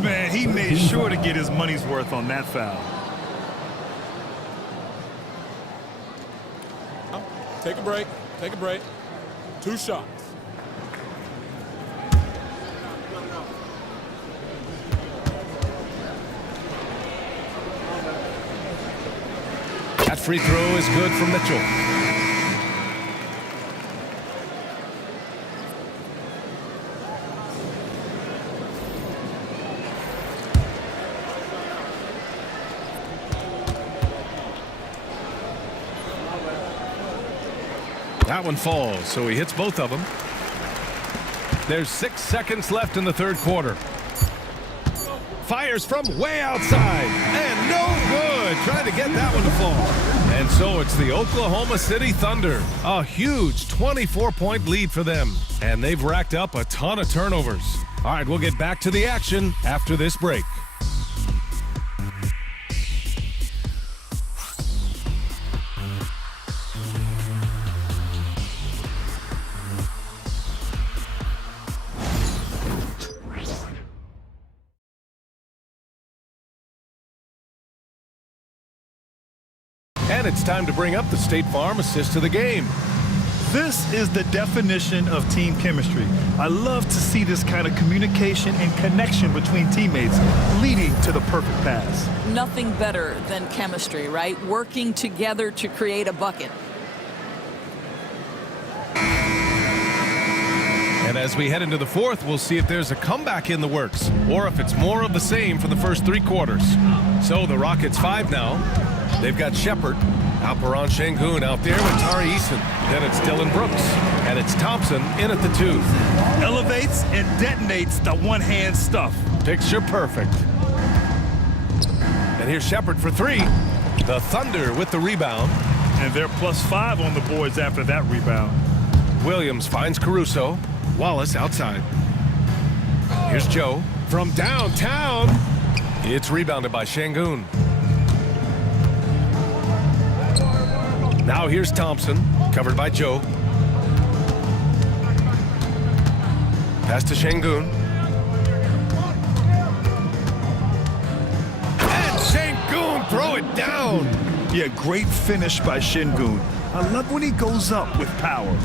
Man, he made sure to get his money's worth on that foul. Take a break. Take a break. 2 shots. That free throw is good for Mitchell. That one falls, so he hits both of them. There's 6 seconds left in the third quarter. Fires from way outside, and no good. Trying to get that one to fall. And so it's the Oklahoma City Thunder. A huge 24-point lead for them. And they've racked up a ton of turnovers. All right, we'll get back to the action after this break. And it's time to bring up the State Farm assist to the game. This is the definition of team chemistry. I love to see this kind of communication and connection between teammates leading to the perfect pass. Nothing better than chemistry, right? Working together to create a bucket. And as we head into the fourth, we'll see if there's a comeback in the works or if it's more of the same for the first 3 quarters. So the Rockets 5 now. They've got Shepard, Alperon Şengün out there with Tari Eason. Then it's Dylan Brooks, and it's Thompson in at the 2. Elevates and detonates the one-hand stuff. Picture perfect. And here's Shepard for 3. The Thunder with the rebound. And they're +5 on the boards after that rebound. Williams finds Caruso. Wallace outside. Here's Joe from downtown. It's rebounded by Şengün. Now here's Thompson, covered by Joe. Pass to Şengün. And Şengün throw it down. Yeah, great finish by Şengün. I love when he goes up with power.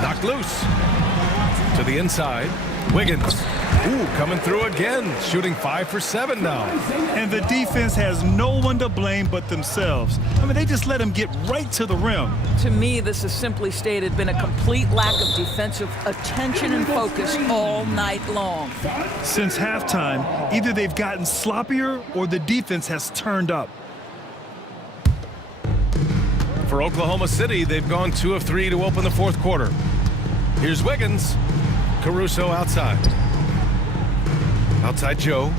Knocked loose. To the inside. Wiggins. Ooh, coming through again. Shooting 5 for 7 now. And the defense has no one to blame but themselves. I mean, they just let him get right to the rim. To me, this has simply stated been a complete lack of defensive attention and focus all night long. Since halftime, either they've gotten sloppier or the defense has turned up. For Oklahoma City, they've gone 2 of 3 to open the fourth quarter. Here's Wiggins. Caruso outside. Outside Joe.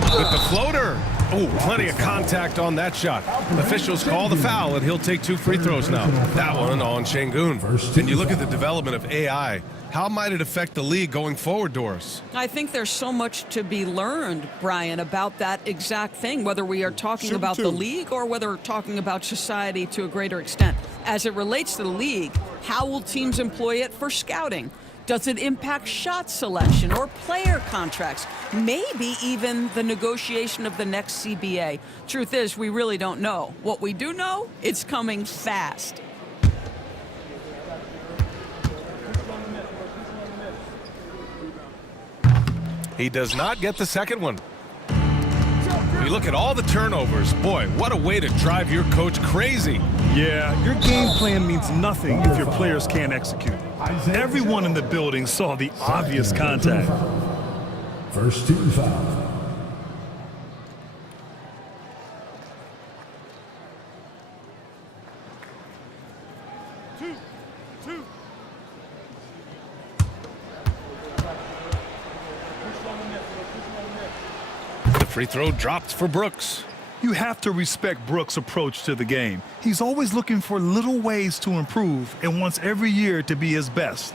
With the floater. Oh, plenty of contact on that shot. Officials call the foul, and he'll take 2 free throws now. That one on Şengün. And you look at the development of AI. How might it affect the league going forward, Doris? I think there's so much to be learned, Brian, about that exact thing, whether we are talking about the league or whether we're talking about society to a greater extent. As it relates to the league, how will teams employ it for scouting? Does it impact shot selection or player contracts? Maybe even the negotiation of the next CBA. Truth is, we really don't know. What we do know, it's coming fast. He does not get the second one. You look at all the turnovers. Boy, what a way to drive your coach crazy. Yeah, your game plan means nothing if your players can't execute. Everyone in the building saw the obvious contact. First team foul. The free throw dropped for Brooks. You have to respect Brooks' approach to the game. He's always looking for little ways to improve and wants every year to be his best.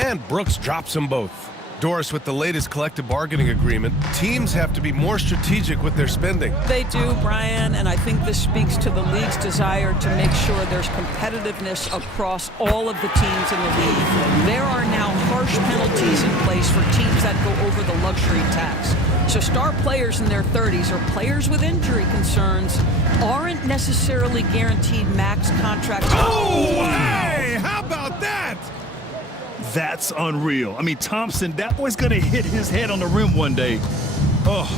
And Brooks drops them both. Doris, with the latest collective bargaining agreement, teams have to be more strategic with their spending. They do, Brian, and I think this speaks to the league's desire to make sure there's competitiveness across all of the teams in the league. There are now harsh penalties in place for teams that go over the luxury tax. So star players in their 30s or players with injury concerns aren't necessarily guaranteed max contracts. Oh, hey! How about that? That's unreal. I mean, Thompson, that boy's gonna hit his head on the rim one day. Oh.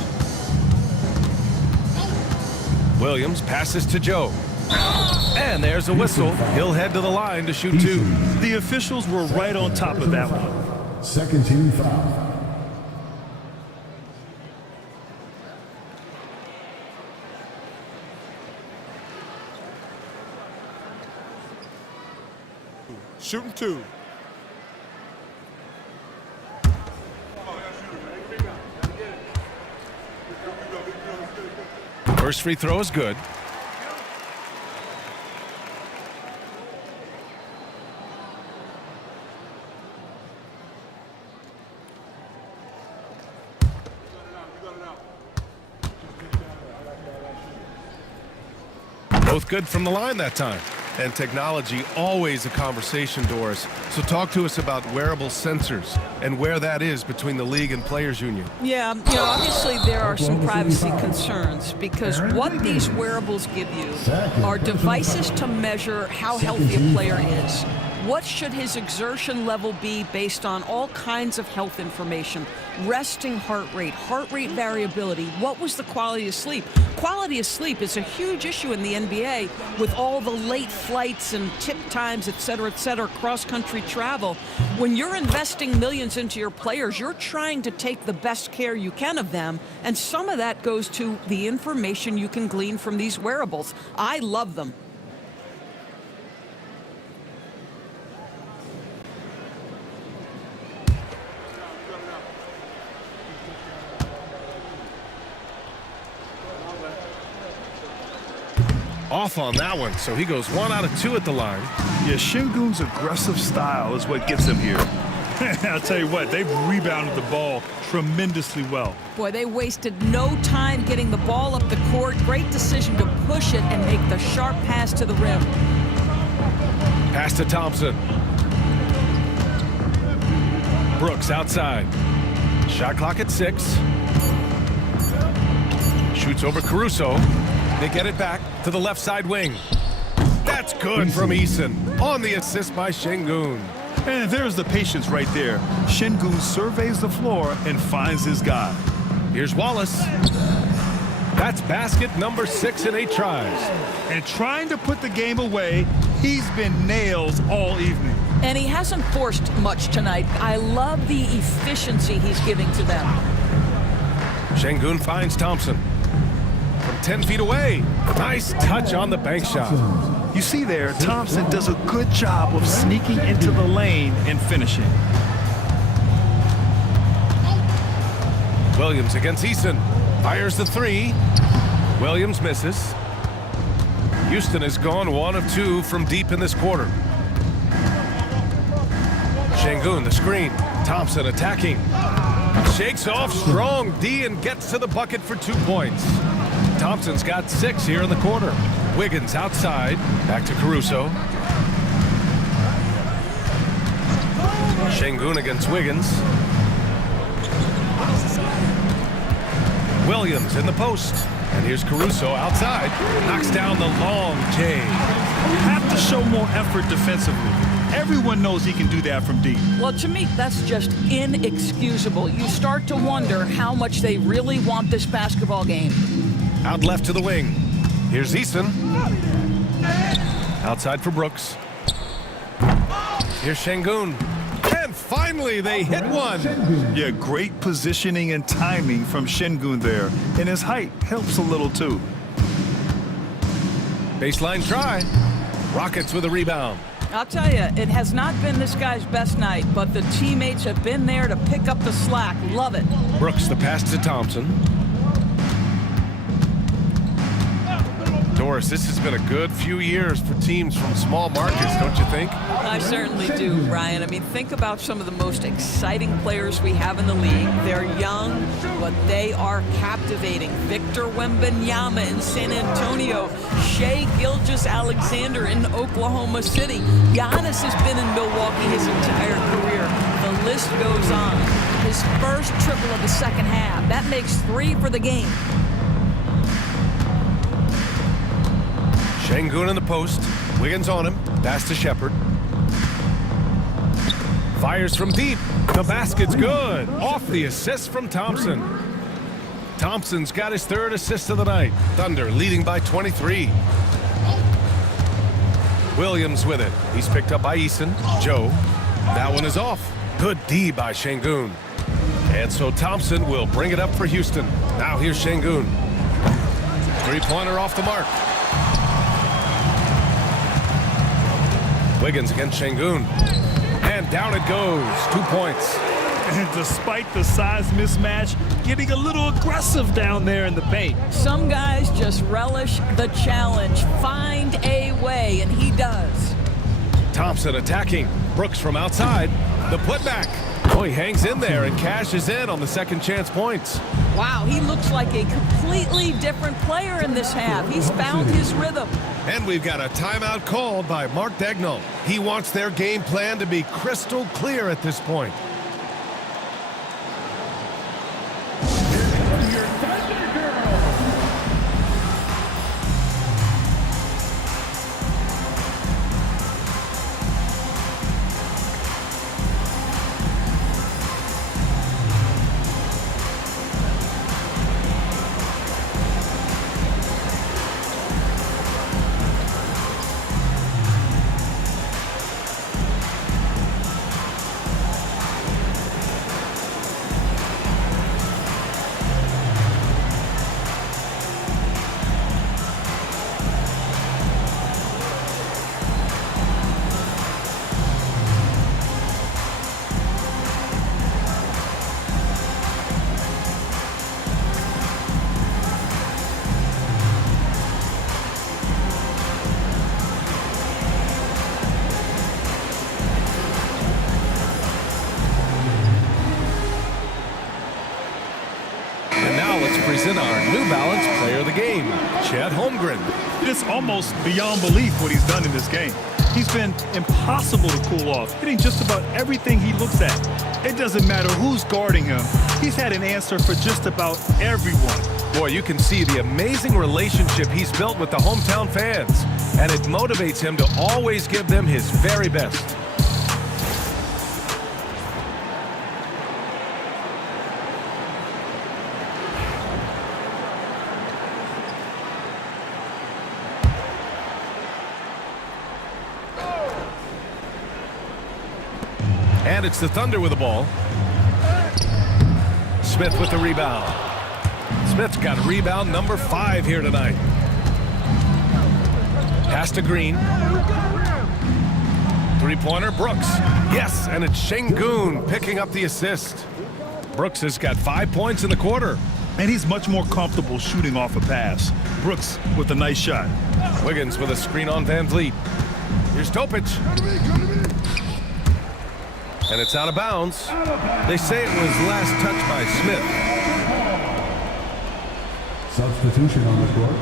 Williams passes to Joe. And there's a whistle. He'll head to the line to shoot 2. The officials were right on top of that one. Second team foul. Shooting 2. First free throw is good. Both good from the line that time. And technology, always a conversation, Doris. So talk to us about wearable sensors and where that is between the league and players union. Yeah, obviously there are some privacy concerns because what these wearables give you are devices to measure how healthy a player is. What should his exertion level be based on all kinds of health information? Resting heart rate variability. What was the quality of sleep? Quality of sleep is a huge issue in the NBA with all the late flights and tip times, et cetera, cross-country travel. When you're investing millions into your players, you're trying to take the best care you can of them, and some of that goes to the information you can glean from these wearables. I love them. Off on that one, so he goes 1 out of 2 at the line. Yeah, Şengün's aggressive style is what gets him here. I'll tell you what, they've rebounded the ball tremendously well. Boy, they wasted no time getting the ball up the court. Great decision to push it and make the sharp pass to the rim. Pass to Thompson. Brooks outside. Shot clock at 6. Shoots over Caruso. They get it back to the left side wing. That's good from Eason. On the assist by Şengün. And there's the patience right there. Şengün surveys the floor and finds his guy. Here's Wallace. That's basket number 6 in 8 tries. And trying to put the game away, he's been nails all evening. And he hasn't forced much tonight. I love the efficiency he's giving to them. Şengün finds Thompson. From 10 feet away. Nice touch on the bank shot. You see there, Thompson does a good job of sneaking into the lane and finishing. Williams against Eason. Fires the 3. Williams misses. Houston has gone 1 of 2 from deep in this quarter. Şengün, the screen. Thompson attacking. Shakes off strong D and gets to the bucket for 2 points. Thompson's got 6 here in the quarter. Wiggins outside. Back to Caruso. Şengün against Wiggins. Williams in the post. And here's Caruso outside. Knocks down the long J. Have to show more effort defensively. Everyone knows he can do that from deep. Well, to me, that's just inexcusable. You start to wonder how much they really want this basketball game. Out left to the wing. Here's Eason. Outside for Brooks. Here's Şengün. And finally, they hit one. Yeah, great positioning and timing from Şengün there. And his height helps a little, too. Baseline try. Rockets with a rebound. I'll tell you, it has not been this guy's best night, but the teammates have been there to pick up the slack. Love it. Brooks, the pass to Thompson. Doris, this has been a good few years for teams from small markets, don't you think? I certainly do, Brian. I mean, think about some of the most exciting players we have in the league. They're young, but they are captivating. Victor Wembanyama in San Antonio. Shai Gilgeous-Alexander in Oklahoma City. Giannis has been in Milwaukee his entire career. The list goes on. His first triple of the second half. That makes 3 for the game. Şengün in the post. Wiggins on him. Pass to Shepherd. Fires from deep. The basket's good. Off the assist from Thompson. Thompson's got his 3rd assist of the night. Thunder leading by 23. Williams with it. He's picked up by Eason. Joe. That one is off. Good D by Şengün. And so Thompson will bring it up for Houston. Now here's Şengün. 3-pointer off the mark. Wiggins against Şengün. And down it goes. 2 points. And despite the size mismatch, getting a little aggressive down there in the paint. Some guys just relish the challenge. Find a way, and he does. Thompson attacking. Brooks from outside. The putback. Oh, he hangs in there and cashes in on the second chance points. Wow, he looks like a completely different player in this half. He's found his rhythm. And we've got a timeout called by Mark Daigneault. He wants their game plan to be crystal clear at this point. in our New Balance Player of the Game, Chet Holmgren. It's almost beyond belief what he's done in this game. He's been impossible to cool off, hitting just about everything he looks at. It doesn't matter who's guarding him. He's had an answer for just about everyone. Boy, you can see the amazing relationship he's built with the hometown fans, and it motivates him to always give them his very best. And it's the Thunder with the ball. Smith with the rebound. Smith's got rebound number 5 here tonight. Pass to Green. Three-pointer, Brooks. Yes, and it's Şengün picking up the assist. Brooks has got 5 points in the quarter. And he's much more comfortable shooting off a pass. Brooks with a nice shot. Wiggins with a screen on Van Vliet. Here's Topic. And it's out of bounds. They say it was last touched by Smith. Substitution on the court.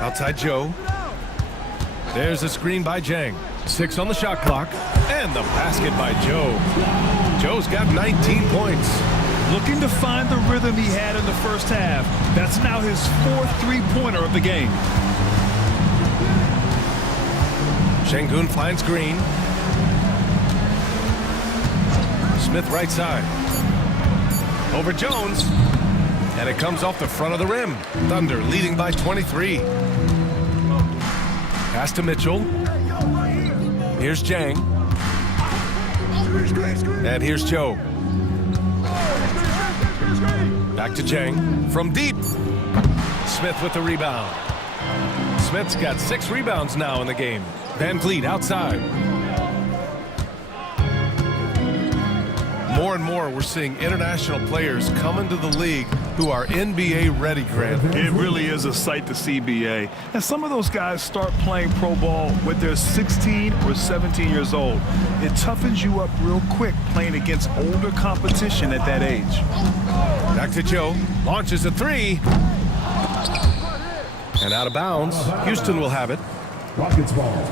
Outside Joe. There's a screen by Jang. 6 on the shot clock. And the basket by Joe. Joe's got 19 points. Looking to find the rhythm he had in the first half. That's now his 4th three-pointer of the game. Şengün finds Green. Smith right side. Over Jones. And it comes off the front of the rim. Thunder leading by 23. Pass to Mitchell. Here's Jang. And here's Joe. Back to Jang. From deep. Smith with the rebound. Smith's got 6 rebounds now in the game. Van Vliet outside. More and more we're seeing international players come into the league who are NBA ready, Grant. It really is a sight to see, BA. And some of those guys start playing pro ball when they're 16 or 17 years old. It toughens you up real quick playing against older competition at that age. Back to Joe. Launches a 3. And out of bounds. Houston will have it. Rockets ball.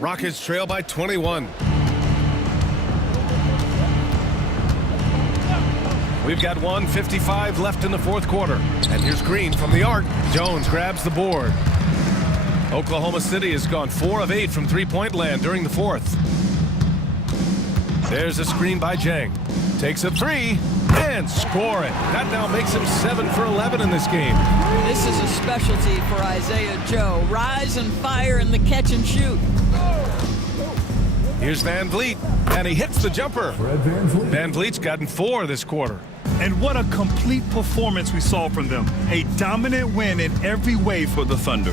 Rockets trail by 21. We've got 1:55 left in the 4th quarter. And here's Green from the arc. Jones grabs the board. Oklahoma City has gone 4 of 8 from three-point land during the 4th. There's a screen by Jang. Takes a 3 and score it. That now makes him 7 for 11 in this game. This is a specialty for Isaiah Joe. Rise and fire in the catch and shoot. Here's Van Vliet, and he hits the jumper. Van Vliet's gotten 4 this quarter. And what a complete performance we saw from them. A dominant win in every way for the Thunder.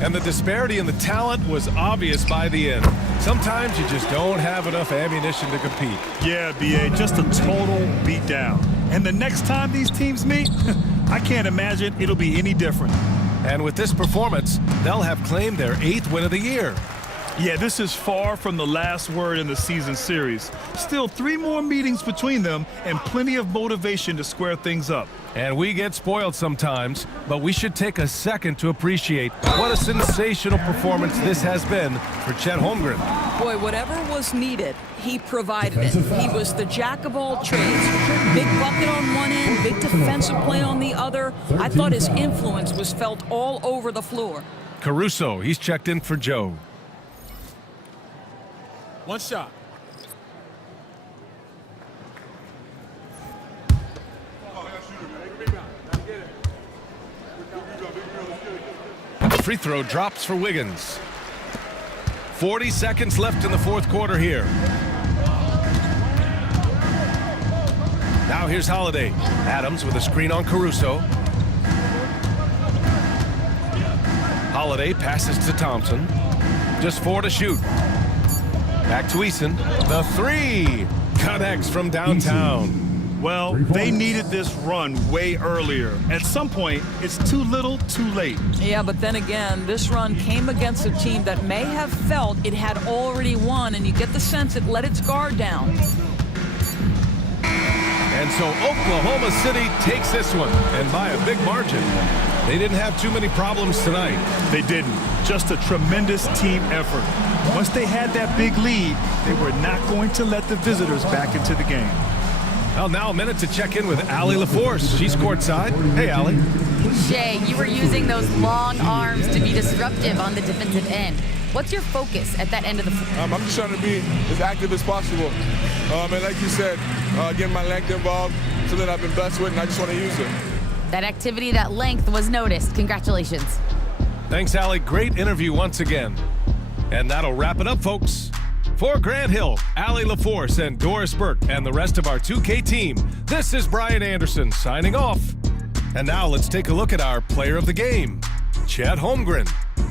And the disparity in the talent was obvious by the end. Sometimes you just don't have enough ammunition to compete. Yeah, BA, just a total beatdown. And the next time these teams meet, I can't imagine it'll be any different. And with this performance, they'll have claimed their 8th win of the year. Yeah, this is far from the last word in the season series. Still 3 more meetings between them and plenty of motivation to square things up. And we get spoiled sometimes, but we should take a second to appreciate what a sensational performance this has been for Chet Holmgren. Boy, whatever was needed, he provided it. He was the jack of all trades. Big bucket on one end, big defensive play on the other. I thought his influence was felt all over the floor. Caruso, he's checked in for Joe. 1 shot. The free throw drops for Wiggins. 40 seconds left in the 4th quarter here. Now here's Holiday. Adams with a screen on Caruso. Holiday passes to Thompson. Just 4 to shoot. Back to Eason. The three connects from downtown. Well, they needed this run way earlier. At some point, it's too little, too late. Yeah, but then again, this run came against a team that may have felt it had already won, and you get the sense it let its guard down. And so Oklahoma City takes this one, and by a big margin. They didn't have too many problems tonight. They didn't. Just a tremendous team effort. Once they had that big lead, they were not going to let the visitors back into the game. Well, now a minute to check in with Allie LaForce. She's courtside. Hey, Allie. Shay, you were using those long arms to be disruptive on the defensive end. What's your focus at that end of the floor? I'm just trying to be as active as possible. And like you said, getting my length involved, something I've been blessed with, and I just want to use it. That activity, that length was noticed. Congratulations. Thanks, Allie. Great interview once again. And that'll wrap it up, folks. For Grant Hill, Allie LaForce, and Doris Burke, and the rest of our 2K team, this is Brian Anderson signing off. And now let's take a look at our player of the game, Chet Holmgren.